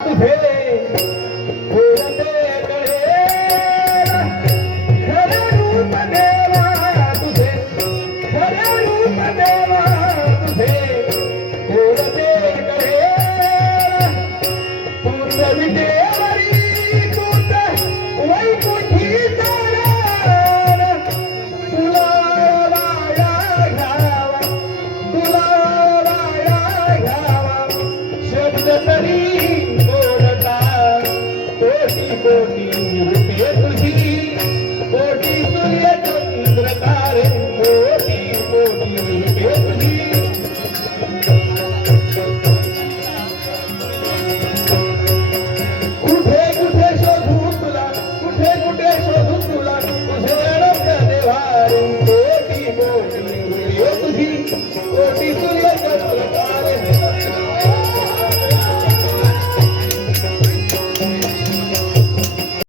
तुझे कोरते कळे खरे रूप देवा तुझे खरे रूप देवा तुझे कोरते कळे पूर्ण विटे